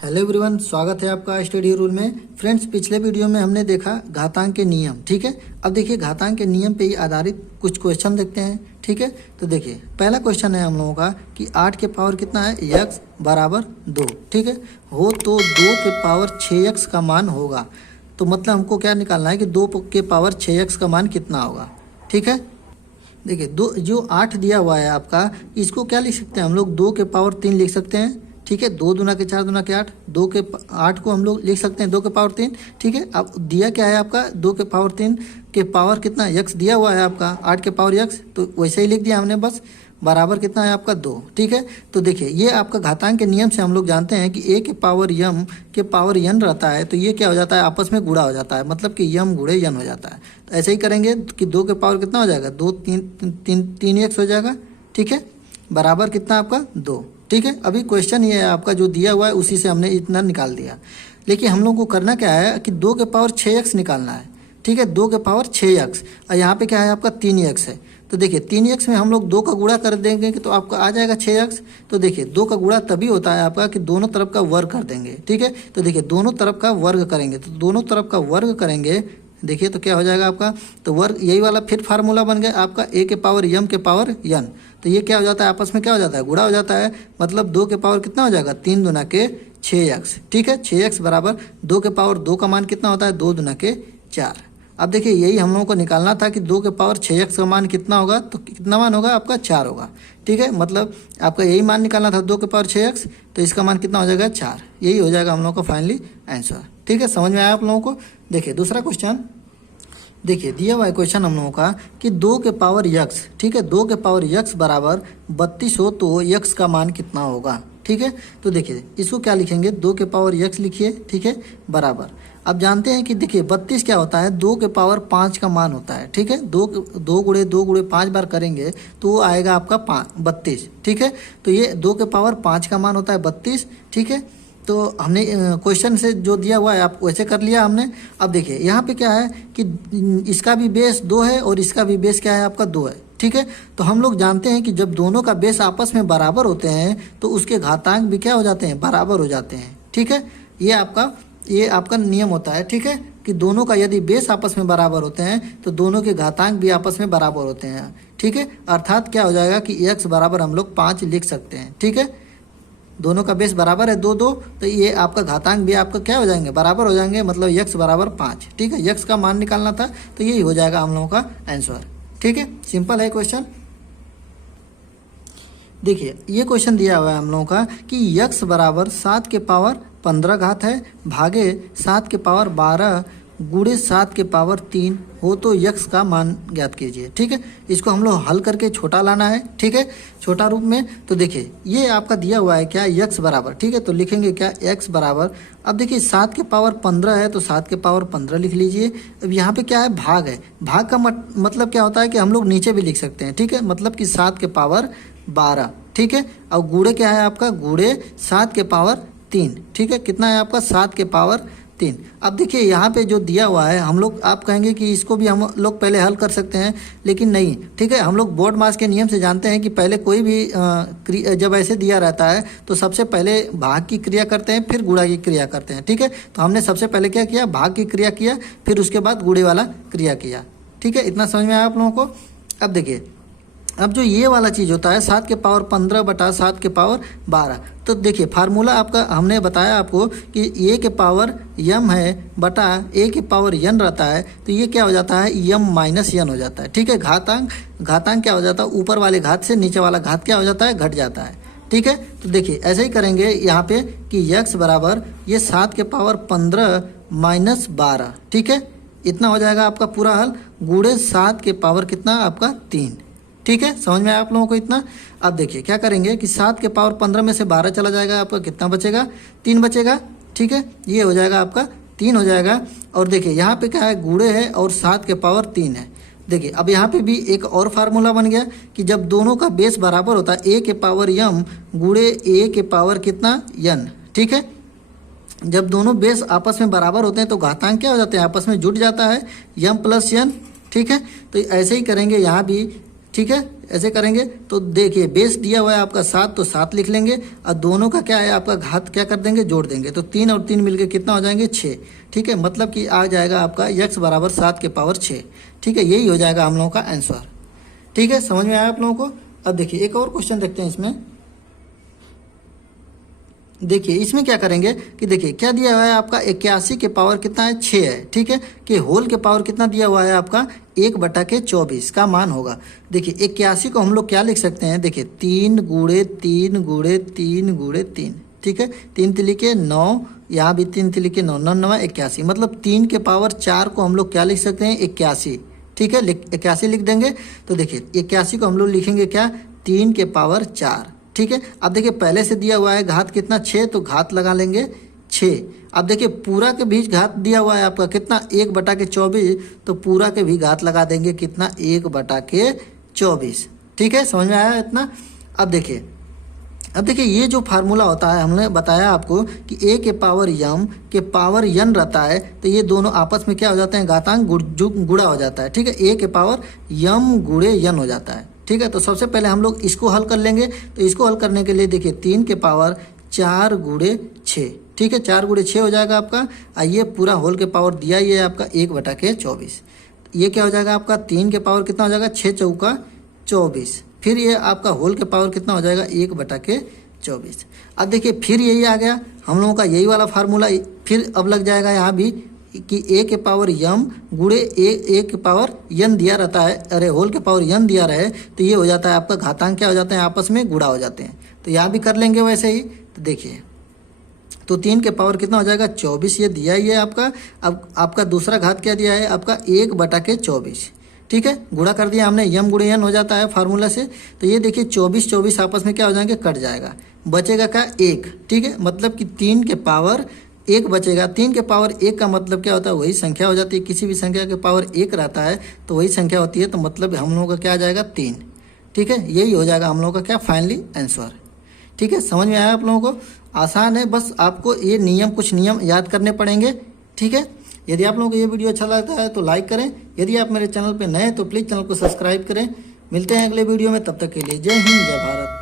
Hello everyone, स्वागत है आपका स्टडी रूल में। फ्रेंड्स, पिछले वीडियो में हमने देखा घातांक के नियम। ठीक है, अब देखिए घातांक के नियम पे ही आधारित कुछ क्वेश्चन देखते हैं। ठीक है, तो देखिए पहला क्वेश्चन है हम लोगों का कि 8 के पावर कितना है, x बराबर 2। ठीक है, हो तो 2 के पावर 6x का मान होगा। तो मतलब हमको क्या निकालना है कि 2 के पावर 6x का मान कितना होगा। ठीक है, देखिए दो जो 8 दिया हुआ है आपका, इसको क्या लिख सकते हैं हम लोग, 2 के पावर 3 लिख सकते हैं। ठीक है, 2 दूना के 4 दूना के 8, 2 के 8 को हम लोग लिख सकते हैं 2 के पावर 3। ठीक है, अब दिया क्या है आपका, 2 के पावर 3 के पावर कितना x दिया हुआ है आपका 8 के पावर x, तो वैसे ही लिख दिया हमने, बस बराबर कितना है आपका 2। ठीक है, तो देखिए ये आपका घातांक के नियम से हम लोग जानते हैं कि a के पावर m के पावर n रहता है, तो ये क्या हो जाता है, आपस में गुणा हो जाता है, मतलब कि m गुणे n हो जाता है। तो ऐसे ही करेंगे कि 2 के पावर कितना हो जाएगा, 2 3 x हो जाएगा। ठीक है, बराबर कितना आपका 2। ठीक है, अभी क्वेश्चन ये है आपका जो दिया हुआ है उसी से हमने इतना निकाल दिया, लेकिन हम लोग को करना क्या है कि 2 के पावर 6x निकालना है। ठीक है, 2 के पावर 6x, और यहाँ पे क्या है आपका 3x है। तो देखिए 3x में हम लोग 2 का गुणा कर देंगे तो आपका आ जाएगा 6x। तो देखिए 2 का गुणा तभी होता है आपका कि दोनों तरफ का वर्ग कर देंगे। ठीक है, तो देखिए दोनों तरफ का वर्ग करेंगे, तो दोनों तरफ का वर्ग करेंगे, देखिए तो क्या हो जाएगा आपका, तो वर्ग यही वाला फिर फार्मूला बन गया आपका a के पावर m के पावर n। तो ये क्या हो जाता है, आपस में क्या हो जाता है, गुणा हो जाता है, मतलब 2 के पावर कितना हो जाएगा, 3 दूना के 6x। ठीक है, 6x बराबर 2 के पावर 2 का मान कितना होता है, 2 दूना के 4। अब देखिए यही हम लोगों को निकालना था कि 2 के पावर 6x का मान कितना होगा, तो कितना मान होगा आपका 4 होगा। ठीक है, मतलब आपका यही मान निकालना था 2 के पावर 6x, तो इसका मान कितना हो जाएगा 4। यही हो जाएगा हम लोगों का फाइनली आंसर। ठीक है, समझ में आया आप लोगों को। देखिए दूसरा क्वेश्चन, देखिए दिया हुआ है क्वेश्चन हम लोगों का कि 2 के पावर x, ठीक है 2 के पावर x बराबर 32 हो तो x का मान कितना होगा। ठीक है, तो देखिए इसको क्या लिखेंगे, 2 के पावर x लिखिए। ठीक है, बराबर, अब जानते हैं कि देखिए 32 क्या होता है, 2 के पावर 5 का मान होता है। ठीक है, 2 गुणे 5 बार करेंगे तो वो आएगा आपका 32। ठीक है, तो ये 2 के पावर 5 का मान होता है 32। ठीक है, तो हमने क्वेश्चन से जो दिया हुआ है आप वैसे कर लिया हमने। अब देखिए यहाँ पे क्या है कि इसका भी बेस 2 है और इसका भी बेस क्या है आपका 2 है। ठीक है, तो हम लोग जानते हैं कि जब दोनों का बेस आपस में बराबर होते हैं तो उसके घातांक भी क्या हो जाते हैं, बराबर हो जाते हैं। ठीक है, ये आपका नियम होता है। ठीक है, कि दोनों का यदि बेस आपस में बराबर होते हैं तो दोनों के घातांक भी आपस में बराबर होते हैं। ठीक है, अर्थात क्या हो जाएगा कि x बराबर हम लोग 5 लिख सकते हैं। ठीक है, दोनों का बेस बराबर है 2 2, तो ये आपका घातांक भी आपका क्या हो जाएंगे, बराबर हो जाएंगे, मतलब x बराबर 5। ठीक है, x का मान निकालना था तो यही हो जाएगा हम लोगों का आंसर। ठीक है, सिंपल है क्वेश्चन। देखिए ये क्वेश्चन दिया हुआ है हम लोगों का कि x बराबर 7 के पावर 15 घात है भागे 7 के पावर 12 गुणे 7 के पावर 3 हो तो x का मान ज्ञात कीजिए। ठीक है, इसको हम लोग हल करके छोटा लाना है। ठीक है, छोटा रूप में। तो देखिए ये आपका दिया हुआ है क्या, x बराबर, ठीक है तो लिखेंगे क्या, x बराबर, अब देखिए 7 के पावर 15 है तो 7 के पावर 15 लिख लीजिए। अब यहाँ पे क्या है, भाग है, भाग का मतलब क्या होता है कि हम लोग नीचे भी लिख सकते हैं। ठीक है, मतलब कि 7 के पावर 12। ठीक है, और गुणे क्या है आपका, गुणे 7 के पावर 3। ठीक है, कितना है आपका 7 के पावर 3। अब देखिए यहाँ पे जो दिया हुआ है हम लोग, आप कहेंगे कि इसको भी हम लोग पहले हल कर सकते हैं, लेकिन नहीं। ठीक है, हम लोग बोर्ड मास के नियम से जानते हैं कि पहले कोई भी जब ऐसे दिया रहता है तो सबसे पहले भाग की क्रिया करते हैं फिर गुणा की क्रिया करते हैं। ठीक है, तो हमने सबसे पहले क्या किया, भाग की क्रिया किया, फिर उसके बाद गुणे वाला क्रिया किया। ठीक है, इतना समझ में आया आप लोगों को। अब देखिए अब जो ये वाला चीज़ होता है 7 के पावर 15 बटा 7 के पावर 12, तो देखिए फार्मूला आपका हमने बताया आपको कि a के पावर m है बटा a के पावर n रहता है, तो ये क्या हो जाता है, m माइनस n हो जाता है। ठीक है, घातांक क्या हो जाता है, ऊपर वाले घात से नीचे वाला घात क्या हो जाता है, घट जाता है। ठीक है, तो देखिए ऐसे ही करेंगे यहाँ पे कि x बराबर ये 7 के पावर 15 माइनस 12। ठीक है, इतना हो जाएगा आपका पूरा हल, गुणे 7 के पावर कितना आपका 3। ठीक है, समझ में आया आप लोगों को इतना। अब देखिए क्या करेंगे कि 7 के पावर 15 में से 12 चला जाएगा, आपका कितना बचेगा, 3 बचेगा। ठीक है, ये हो जाएगा आपका 3 हो जाएगा। और देखिए यहाँ पे क्या है, गुणे है और 7 के पावर 3 है। देखिए अब यहाँ पे भी एक और फार्मूला बन गया कि जब दोनों का बेस बराबर होता है a के पावर m गुणे a के पावर कितना n। ठीक है, जब दोनों बेस आपस में बराबर होते हैं तो घातांक क्या हो जाते हैं, आपस में जुट जाता है, m प्लस n। ठीक है, तो ऐसे ही करेंगे यहाँ भी। ठीक ठीक है, ऐसे करेंगे तो देखिए बेस दिया हुआ है आपका 7, तो 7 लिख लेंगे और दोनों का क्या है आपका घात क्या कर देंगे, जोड़ देंगे, तो 3 और 3 मिलके कितना हो जाएंगे 6। ठीक है, मतलब कि आ जाएगा आपका x बराबर 7 के पावर 6। ठीक है, यही हो जाएगा हम लोगों का आंसर। ठीक है, समझ में आया आप लोगों को। अब देखिए एक और क्वेश्चन देखते हैं इसमें। देखिए इसमें क्या करेंगे कि देखिए क्या दिया हुआ है आपका 81 के पावर कितना है 6 है। ठीक है, कि होल के पावर कितना दिया हुआ है आपका 1/24 का मान होगा। देखिए 81 को हम लोग क्या लिख सकते हैं, देखिए 3 गुणे 3 गुणे 3 गुणे 3। ठीक है, 3 तिली के 9, यहाँ भी 3 तिली के 9, 9 9 81, मतलब 3 के पावर 4 को हम लोग क्या लिख सकते हैं 81। ठीक है, 81 लिख देंगे। तो देखिए 81 को हम लोग लिखेंगे क्या 3 के पावर 4। ठीक है, अब देखिए पहले से दिया हुआ है घात कितना 6, तो घात लगा लेंगे 6। अब देखिए पूरा के बीच घात दिया हुआ है आपका कितना 1/24, तो पूरा के भी घात लगा देंगे कितना 1/24। ठीक है, समझ में आया इतना। अब देखिए ये जो फार्मूला होता है हमने बताया आपको कि a के पावर m के पावर n रहता है, तो ये दोनों आपस में क्या हो जाते हैं, घातांक गुणा हो जाता है। ठीक है, a के पावर m गुणे n हो जाता है। ठीक है, तो सबसे पहले हम लोग इसको हल कर लेंगे। तो इसको हल करने के लिए देखिए 3 के पावर 4 गुणे 6। ठीक है, 4 गुणे 6 हो जाएगा आपका। ये पूरा होल के पावर दिया ही है आपका 1/24। ये क्या हो जाएगा आपका 3 के पावर कितना हो जाएगा 6 चौका 24। फिर ये आपका होल के पावर कितना हो जाएगा 1/24। अब देखिए फिर यही आ गया हम लोगों का यही वाला फार्मूला, फिर अब लग जाएगा यहाँ भी कि a के पावर m गुणे a के पावर n दिया रहता है, अरे होल के पावर n दिया रहे, तो ये हो जाता है आपका घातांक क्या हो जाते हैं आपस में गुणा हो जाते हैं। तो यहाँ भी कर लेंगे वैसे ही। तो देखिए तो 3 के पावर कितना हो जाएगा 24, ये दिया ही है आपका। अब आपका दूसरा घात क्या दिया है आपका 1/24। ठीक है, गुणा कर दिया हमने, m गुणे n हो जाता है फार्मूला से। तो ये देखिए 24 आपस में क्या हो जाएंगे, कट जाएगा, बचेगा क्या 1। ठीक है, मतलब कि 3 के पावर 1 बचेगा। 3 के पावर 1 का मतलब क्या होता है, वही संख्या हो जाती है। किसी भी संख्या के पावर 1 रहता है तो वही संख्या होती है, तो मतलब हम लोगों का क्या आ जाएगा 3। ठीक है, यही हो जाएगा हम लोगों का क्या फाइनली आंसर। ठीक है, समझ में आया आप लोगों को। आसान है, बस आपको ये कुछ नियम याद करने पड़ेंगे। ठीक है, यदि आप लोगों को ये वीडियो अच्छा लगता है तो लाइक करें। यदि आप मेरे चैनल पर नए हैं तो प्लीज़ चैनल को सब्सक्राइब करें। मिलते हैं अगले वीडियो में, तब तक के लिए जय हिंद जय भारत।